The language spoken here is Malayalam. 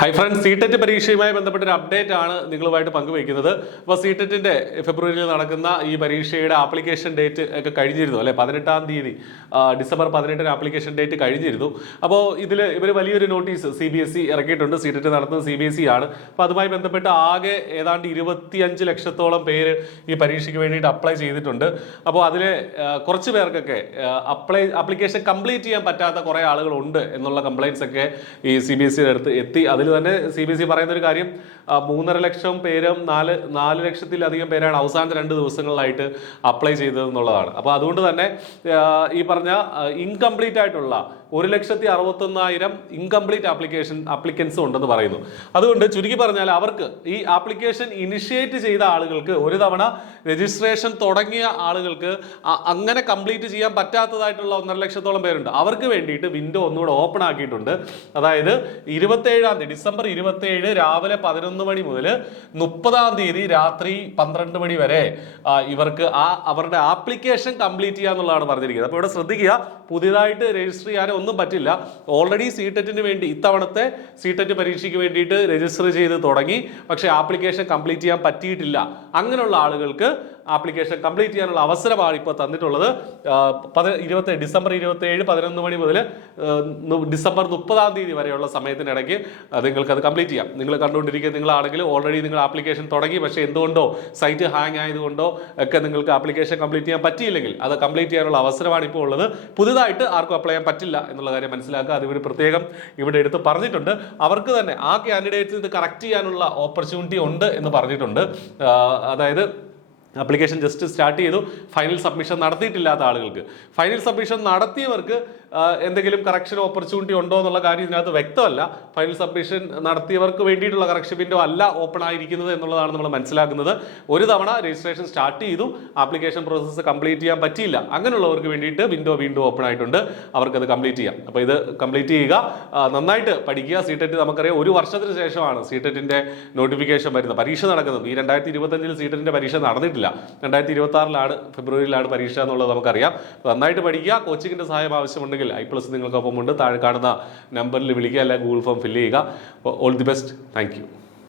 ഹൈ ഫ്രണ്ട്സ്, സി-ടെറ്റ് പരീക്ഷയുമായി ബന്ധപ്പെട്ട ഒരു അപ്ഡേറ്റ് ആണ് നിങ്ങളുമായിട്ട് പങ്കുവയ്ക്കുന്നത്. അപ്പോൾ സി-ടെറ്റിന്റെ ഫെബ്രുവരിയിൽ നടക്കുന്ന ഈ പരീക്ഷയുടെ ആപ്ലിക്കേഷൻ ഡേറ്റ് ഒക്കെ കഴിഞ്ഞിരുന്നു അല്ലെ, 18-ാം തീയതി ഡിസംബർ 18-ന് ആപ്ലിക്കേഷൻ ഡേറ്റ് കഴിഞ്ഞിരുന്നു. അപ്പോൾ ഇവർ വലിയൊരു നോട്ടീസ് CBSE ഇറക്കിയിട്ടുണ്ട്. സി-ടെറ്റ് നടത്തുന്നത് CBSE ആണ്. അപ്പോൾ അതുമായി ബന്ധപ്പെട്ട് ആകെ ഏതാണ്ട് 25 ലക്ഷത്തോളം പേര് ഈ പരീക്ഷയ്ക്ക് വേണ്ടിയിട്ട് അപ്ലൈ ചെയ്തിട്ടുണ്ട്. അപ്പോൾ അതിൽ കുറച്ച് പേർക്കൊക്കെ ആപ്ലിക്കേഷൻ കംപ്ലീറ്റ് ചെയ്യാൻ പറ്റാത്ത കുറേ ആളുകളുണ്ട് എന്നുള്ള കംപ്ലയിൻസ് ഒക്കെ ഈ CBSE അടുത്ത് എത്തി. അതിൽ തന്നെ CBSE പറയുന്ന ഒരു കാര്യം, 3.5 ലക്ഷം പേരും 4 ലക്ഷത്തിലധികം പേരാണ് അവസാനത്തെ 2 ദിവസങ്ങളിലായിട്ട് അപ്ലൈ ചെയ്തതെന്നുള്ളതാണ്. അപ്പോൾ അതുകൊണ്ട് തന്നെ ഈ പറഞ്ഞ ഇൻകംപ്ലീറ്റ് ആയിട്ടുള്ള 1,61,000 ഇൻകംപ്ലീറ്റ് ആപ്ലിക്കൻസ് ഉണ്ടെന്ന് പറയുന്നു. അതുകൊണ്ട് ചുരുക്കി പറഞ്ഞാൽ അവർക്ക് ഈ ആപ്ലിക്കേഷൻ ഇനിഷ്യേറ്റ് ചെയ്ത ആളുകൾക്ക്, ഒരു തവണ രജിസ്ട്രേഷൻ തുടങ്ങിയ ആളുകൾക്ക് അങ്ങനെ കംപ്ലീറ്റ് ചെയ്യാൻ പറ്റാത്തതായിട്ടുള്ള 1.5 ലക്ഷത്തോളം പേരുണ്ട്. അവർക്ക് വേണ്ടിയിട്ട് വിൻഡോ ഒന്നുകൂടെ ഓപ്പൺ ആക്കിയിട്ടുണ്ട്. അതായത് 27-ാം തീയതി ഡിസംബർ 27 രാവിലെ 11 മണി മുതൽ 30-ാം തീയതി രാത്രി 12 മണി വരെ ഇവർക്ക് അവരുടെ ആപ്ലിക്കേഷൻ കംപ്ലീറ്റ് ചെയ്യാന്നുള്ളതാണ് പറഞ്ഞിരിക്കുന്നത്. അപ്പോൾ ഇവിടെ ശ്രദ്ധിക്കുക, പുതിയതായിട്ട് രജിസ്റ്റർ ചെയ്യാനോ ഒന്നും പറ്റില്ല. ഓൾറെഡി സി-ടെറ്റിന് വേണ്ടി ഇത്തവണത്തെ സി-ടെറ്റ് പരീക്ഷയ്ക്ക് വേണ്ടിയിട്ട് രജിസ്റ്റർ ചെയ്ത് തുടങ്ങി, പക്ഷേ ആപ്ലിക്കേഷൻ കംപ്ലീറ്റ് ചെയ്യാൻ പറ്റിയിട്ടില്ല. അങ്ങനെയുള്ള ആളുകൾക്ക് ആപ്ലിക്കേഷൻ കംപ്ലീറ്റ് ചെയ്യാനുള്ള അവസരമാണ് ഇപ്പോൾ തന്നിട്ടുള്ളത്. ഡിസംബർ 27 11 മണി മുതൽ ഡിസംബർ 30-ാം തീയതി വരെയുള്ള സമയത്തിനിടയ്ക്ക് നിങ്ങൾക്ക് അത് കംപ്ലീറ്റ് ചെയ്യാം. നിങ്ങൾ കണ്ടുകൊണ്ടിരിക്കുക നിങ്ങളാണെങ്കിൽ ഓൾറെഡി നിങ്ങൾ ആപ്ലിക്കേഷൻ തുടങ്ങി, പക്ഷേ എന്തുകൊണ്ടോ സൈറ്റ് ഹാങ് ആയതുകൊണ്ടോ ഒക്കെ നിങ്ങൾക്ക് ആപ്ലിക്കേഷൻ കംപ്ലീറ്റ് ചെയ്യാൻ പറ്റിയില്ലെങ്കിൽ അത് കംപ്ലീറ്റ് ചെയ്യാനുള്ള അവസരമാണ് ഇപ്പോൾ ഉള്ളത്. പുതുതായിട്ട് ആർക്കും അപ്ലൈ ചെയ്യാൻ പറ്റില്ല എന്നുള്ള കാര്യം മനസ്സിലാക്കുക. അത് ഇവർ പ്രത്യേകം ഇവിടെ എടുത്ത് പറഞ്ഞിട്ടുണ്ട്. അവർക്ക് തന്നെ ആ കാൻഡിഡേറ്റ്സ് ഇത് കറക്റ്റ് ചെയ്യാനുള്ള ഓപ്പർച്യൂണിറ്റി ഉണ്ട് എന്ന് പറഞ്ഞിട്ടുണ്ട്. അതായത് ആപ്ലിക്കേഷൻ ജസ്റ്റ് സ്റ്റാർട്ട് ചെയ്തു, ഫൈനൽ സബ്മിഷൻ നടത്തിയിട്ടില്ലാത്ത ആളുകൾക്ക്, ഫൈനൽ സബ്മിഷൻ നടത്തിയവർക്ക് എന്തെങ്കിലും കറക്ഷൻ ഓപ്പർച്യൂണിറ്റി ഉണ്ടോ എന്നുള്ള കാര്യം ഇതിനകത്ത് വ്യക്തമല്ല. ഫൈനൽ സബ്മിഷൻ നടത്തിയവർക്ക് വേണ്ടിയിട്ടുള്ള കറക്ഷൻ വിൻഡോ അല്ല ഓപ്പൺ ആയിരിക്കുന്നത് എന്നുള്ളതാണ് നമ്മൾ മനസ്സിലാക്കുന്നത്. ഒരു തവണ രജിസ്ട്രേഷൻ സ്റ്റാർട്ട് ചെയ്തു, ആപ്ലിക്കേഷൻ പ്രോസസ്സ് കംപ്ലീറ്റ് ചെയ്യാൻ പറ്റിയില്ല, അങ്ങനെയുള്ളവർക്ക് വേണ്ടിയിട്ട് വിൻഡോ വീണ്ടും ഓപ്പൺ ആയിട്ടുണ്ട്. അവർക്കത് കംപ്ലീറ്റ് ചെയ്യാം. അപ്പോൾ ഇത് കംപ്ലീറ്റ് ചെയ്യുക, നന്നായിട്ട് പഠിക്കുക. സി-ടെറ്റ് നമുക്കറിയാം 1 വർഷത്തിന് ശേഷമാണ് സി-ടെറ്റിന്റെ നോട്ടിഫിക്കേഷൻ വരുന്നത്. പരീക്ഷ നടക്കുന്നത് ഈ 2025 സി-ടെറ്റിന്റെ പരീക്ഷ നടന്നിട്ടില്ല. 2026 ഫെബ്രുവരിയിലാണ് പരീക്ഷ എന്നുള്ളത് നമുക്കറിയാം. നന്നായിട്ട് പഠിക്കുക. കോച്ചിങ്ങിന്റെ സഹായം ആവശ്യമുണ്ടെങ്കിൽ i+ നിങ്ങൾക്കൊപ്പം ഉണ്ട്. താഴെ കാണുന്ന നമ്പറിൽ വിളിക്കുക, അല്ലെങ്കിൽ ഗൂഗിൾ ഫോം ഫില്ല് ചെയ്യുക. All the best. Thank you.